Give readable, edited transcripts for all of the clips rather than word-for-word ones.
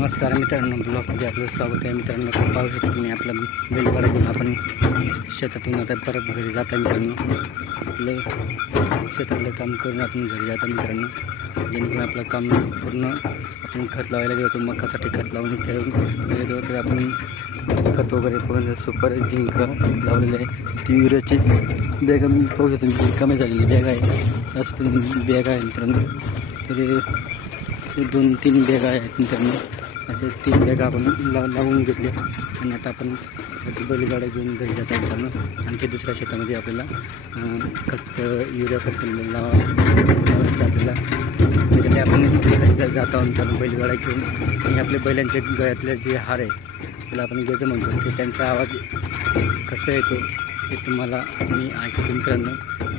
नमस्कार मित्रांनो, ब्लॉगमध्ये आपलं स्वागत आहे. मित्रांनो, पाहू शकता तुम्ही आपला बैलगाडा घेऊन आपण शेतातून आता परत घरी जाता. मित्रांनो, आपलं शेतातलं काम करून आपण घरी जाता. मित्रांनो, जेणेकरून आपलं काम पूर्ण आपण खत लावायला गेलो होतो, मकासाठी खत लावून गेलो तर आपण खत वगैरे पूर्ण सुपर झिंक लावलेले आहे. ती युरियाची बॅग मी पाहू शकतो, तुम्ही कमी झालेली बॅग आहे. असं बॅग आहे मित्रांनो. तर 2-3 बॅग आहेत मित्रांनो. असे 3 बॅग आपण लावून घेतले आणि आता आपण बैलगाडा घेऊन घरी जाता. मित्रांनो, आणखी दुसऱ्या शेतामध्ये आपल्याला खत युरिया खत लावायचं आपल्याला. त्याच्यामध्ये आपण जातो मित्रांनो बैलगाडा घेऊन. आणि आपल्या बैलांच्या गळ्यातले जे हार आहे त्याला आपण गेजं म्हणतो, ते त्यांचा आवाज कसा येतो ते तुम्हाला मी ऐकतो मित्रांनो.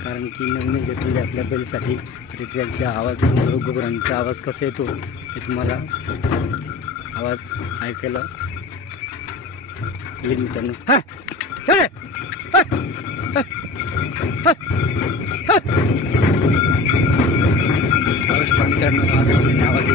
कारण की नवीन घेतलेले आपल्या बैलसाठी तरी त्यांचा आवाज, गोबरांचा आवाज कसा येतो ते तुम्हाला आवाज ऐकायला येईल मित्रांनो. मित्रांनो, आवाज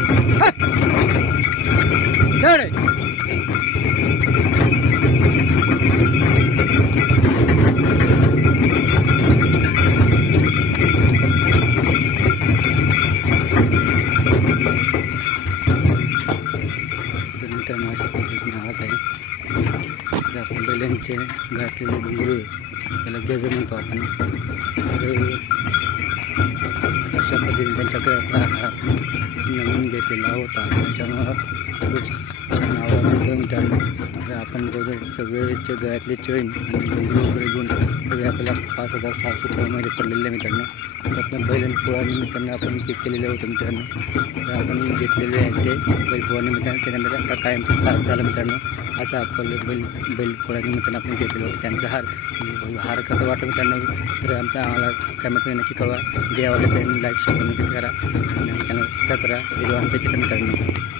मित्रांनो अशा पद्धतीने आवाज आहे. तर आपण बैलांचे घातलेले घुंगरू त्याला गेजं म्हणतो आपण. तर अशा पद्धतीने त्यांच्या गळ्यातला हार आपण नवीन घेतलेला होता. त्याच्यामुळं खूप छान आवाज येतो मित्रांनो. तर आपण रोज सगळेचे गळ्यातले चैन आणि घुंगरू वगैरे घेऊन सगळे आपल्याला 5,000-600 रुपयामध्ये पडलेले मित्रांनो. तर आपल्या बैलपोळानिमित्तानं आपण ते केलेलं होतं मित्रांनो. तर आपण घेतलेले आहे ते बैलपोळानिमित्तानं त्याच्यानंतर आता कायमचं साथ झालं मित्रांनो. आता आपलं बैलपोळानिमित्तानं आपण घेतलेलं होतं त्यांचा हार कसा वाटतं मित्रांनो. तर आम्हाला कमेंटमध्ये नक्की कळवा. जे आवडलं त्यांनी लाईक शेअर करा आणि चॅनल सबस्क्राईब करा. व्हिडिओ आमच्या चित्र मित्रांनो.